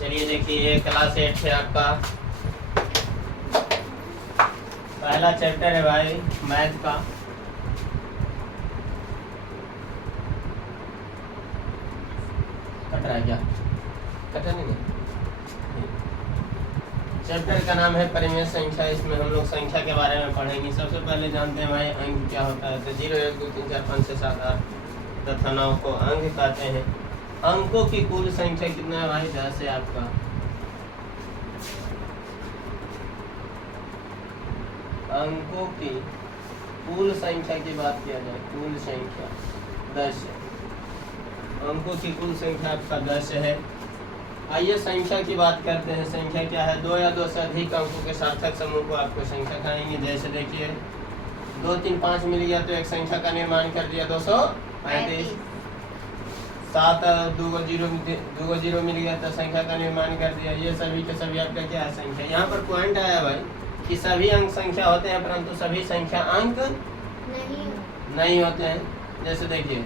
चलिए देखिए, क्लास 8 से आपका पहला चैप्टर है भाई मैथ का। कट रहा है क्या? कटा नहीं है। चैप्टर का नाम है परिमेय संख्या। इसमें हम लोग संख्या के बारे में पढ़ेंगे। सबसे पहले जानते हैं भाई अंक क्या होता है। तो 0 1 2 3 4 5 6 7 8 तथा 9 को अंक कहते हैं। अंकों की कुल संख्या कितना है भाई? 10 है आपका। अंकों की कुल संख्या की बात किया जाए, कुल संख्या 10 है। अंकों की कुल संख्या आपका 10 है। आइए संख्या की बात करते हैं। संख्या क्या है? 2 या 2 से अधिक अंकों के सार्थक समूह को आपको संख्या कहेंगे। जैसे देखिए 2 3 5 मिल गया तो एक संख्या का निर्माण कर दिया 235। 7 2 को 0 मिल गया तो संख्या का निर्माण कर दिया। ये सभी के सभी आपका क्या है? संख्या। यहाँ पर पॉइंट आया भाई कि सभी अंक संख्या होते हैं परंतु सभी संख्या अंक नहीं होते हैं। जैसे देखिए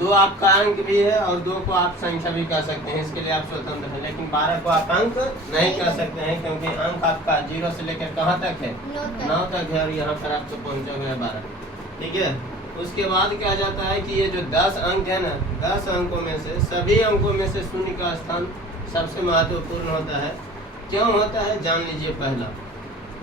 2 आपका अंक भी है और 2 को आप संख्या भी कह सकते हैं, इसके लिए आप स्वतंत्र हैं। लेकिन 12 को आप अंक नहीं कह सकते हैं क्योंकि अंक आपका 0 से लेकर कहाँ तक है? 9 तक है और यहाँ पर आप तो पहुँचे हुए हैं 12। ठीक है। उसके बाद क्या जाता है कि ये जो 10 अंक है ना, 10 अंकों में से सभी अंकों में से शून्य का स्थान सबसे महत्वपूर्ण होता है। क्यों होता है जान लीजिए। पहला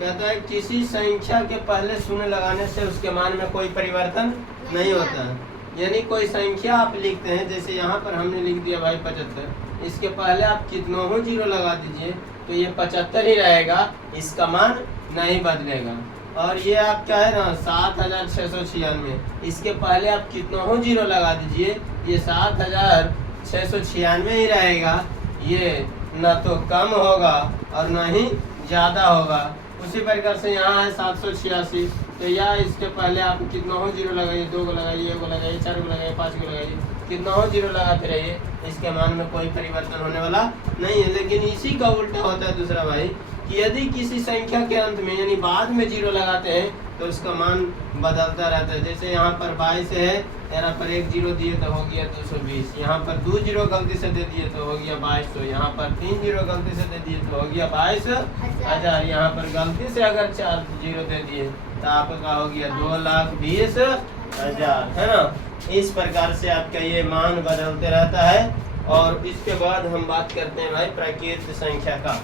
कहता है किसी संख्या के पहले शून्य लगाने से उसके मान में कोई परिवर्तन नहीं होता है। यानी कोई संख्या आप लिखते हैं, जैसे यहाँ पर हमने लिख दिया भाई 75, इसके पहले आप कितनों हो 0 लगा दीजिए तो ये 75 ही रहेगा, इसका मान नहीं बदलेगा। और ये आप क्या है ना 7696, इसके पहले आप कितनों हो 0 लगा दीजिए, ये 7696 ही रहेगा। ये न तो कम होगा और न ही ज़्यादा होगा। उसी प्रकार से यहाँ है 786, तो या इसके पहले आप कितना हो 0 लगाइए, 2 को लगाइए, 1 को लगाइए, 4 को लगाइए, 5 को लगाइए, कितना हो 0 लगाते रहिए, इसके मान में कोई परिवर्तन होने वाला नहीं है। लेकिन इसी का उल्टा होता है दूसरा भाई कि यदि किसी संख्या के अंत में यानी बाद में 0 लगाते हैं तो उसका मान बदलता रहता है। जैसे यहाँ पर 22 है, यहाँ पर 1 0 दिए तो हो गया 220, यहाँ पर 2 0 गलती से दे दिए तो हो गया 2200, यहाँ पर 3 0 गलती से दे दिए तो हो गया 22,000, यहाँ पर गलती से अगर 4 0 दे दिए तो आपका हो गया 2,20,000, है ना। इस प्रकार से आपका ये मान बदलते रहता है। और इसके बाद हम बात करते हैं भाई प्राकृत संख्या का।